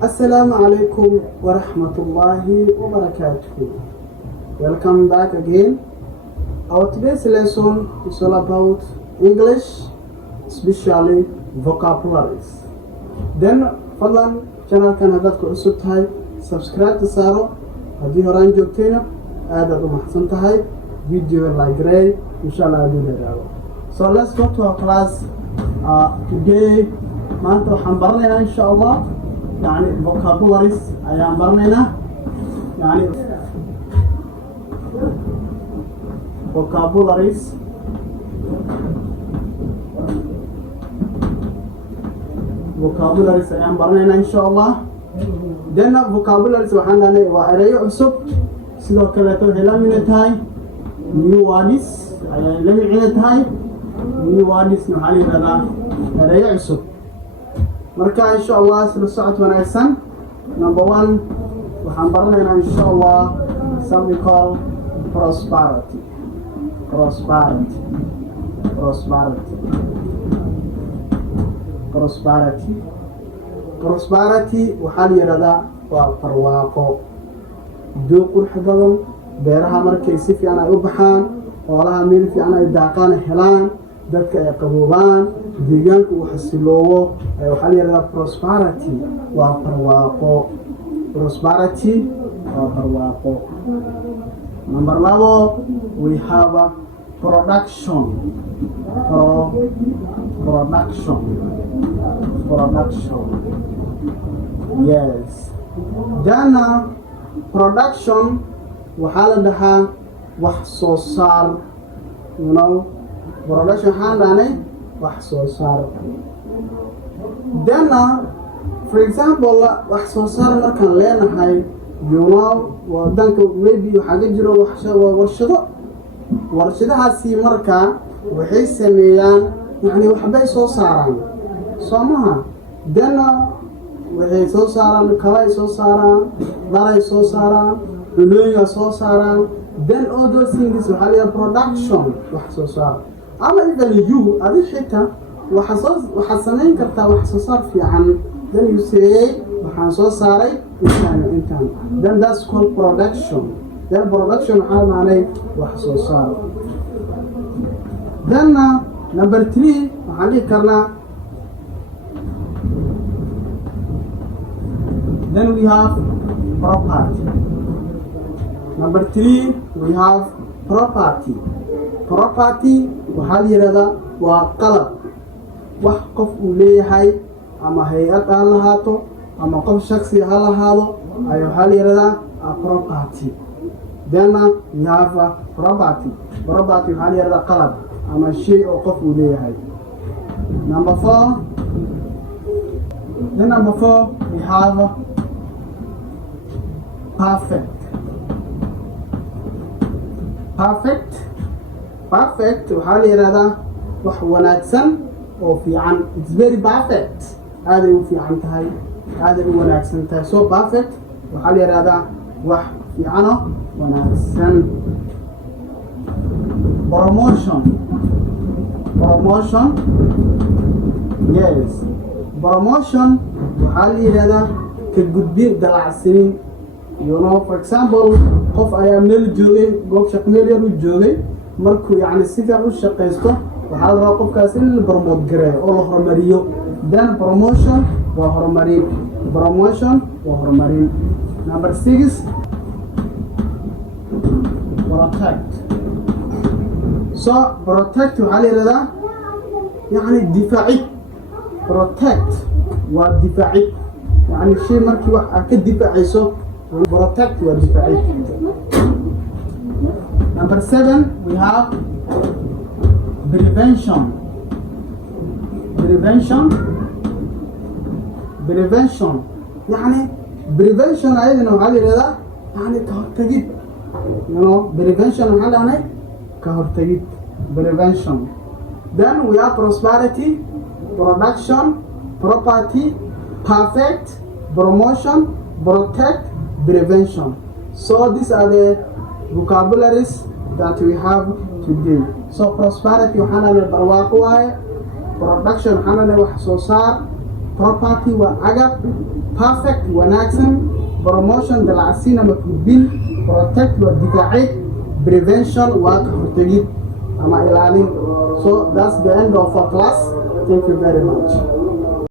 Assalamu alaikum wa rahmatullahi wa barakatuh. Welcome back again. Our today's lesson is all about English, especially vocabularies. Then, fadlan channelkan haddaad ku cusub tahay, subscribe to saaro. Haddii horaan joogtayna aadaad u mahadsan tahay. Video like gray, inshallah I'll do that. So let's go to our class. Today, maanta waxaan baranaynaa inshallah يعني vocabularies ayaan baranaynaa يعني vocabularies ayaan baranaynaa inshallah. Then vocabularies waxaan dhahnay waa erayo cusub, sidoo kaleeto waxay la mid tahay new words ayay la mid tahay. new words waxaa la yidhahdaa erayo cusub. marka insha Allah sida socod wanaagsan. Number 1 waxaan baranaynaa insha Allah something called prosperity. Prosperity waxaa la yiraahdaa waa barwaaqo, doog qurux badan, beeraha markay si fiican ay u baxaan, xoolaha meel fiican ay daaqaan helaan, dadka ay qaboobaan, deegaanka uu xasiloobo, waxaa la yiraahdaa prosperity waa barwaaqo. Prosperity waa barwaaqo. Number 2 we have a production. Yes. Dana production waxaa la dhahaa wax soo saar. You know, production waxaan dhahnay wax soo saar. Dana for example wax soo saar markaan leenahay, you know, wadanka maybe waxaa ka jiro warshadahaasi markaa waxay sameeyaan yani waxbay soo saaraan soo maha. Dana waxay soo saaraan kalay soo saaraan, dharay soo saaraan, cunooyinka soo saaraan. Then all those things waxaa la yidhaha production wax soo saar. Ama even you adi xitaa waxaad samayn kartaa wax soo saar fiican. Then you say waxaan soo saaray intaan. Then that's called production. Then production waxaa maanay wax soo saar. Then number 3 waxaan dhihi karnaa then we have property. Number 3 we have property. Property waxaa la yiraahdaa waa qalab wax qof uu leeyahay, ama hay'ad ha lahaato ama qof shakhsi ha lahaado, ay waxaa la yiraahdaa property. Then we have property. Property waxaa la yiraahdaa qalab ama shay oo qof uu leeyahay. Number 4 we have perfect. Perfect waxaa la yiraahdaa wax wanaagsan oo fiican. It's very perfect. aaday u fiican tahay, aaday u wanaagsan tahay. So perfect waxaa la yiraahdaa wax fiican oo wanaagsan. Promotion. Yes. Promotion waxaa la yiraahdaa ka gudbin dalacsiin. You know, for example, qof ayaa meel joogay, goob shaqo meel yar u joogay, markuu yani si fiican u shaqaysto waxaa la rabaa qofkaas in la promote gareeyo oo la horumariyo. Then promotion waa horumarin. Number 6 protect. So protect waxaa la yiraahdaa yani difaacid. Protect waa difaacid, yani shay markii wax aad ka difaacayso. Protect waa difaacid. Number 7 we have prevention. يعني prevention ayadana waxaa la yiraahdaa yani ka hortagid. You know, prevention waxaa la dhahnay ka hortagid. Prevention. Then we have prosperity, production, property, perfect, promotion, protect, prevention. So these are the vocabularies that we have today. So prosperity waxaa la dhahnay barwaaqo waaye. Production waxaa la dhahnay wax soo saar. property وعقب perfect wanaagsan promotion dalacsiin ama gudbin protect ودفاعيد prevention وكهرتجيد ama ilaalin. So that's the end of our class. Thank you very much.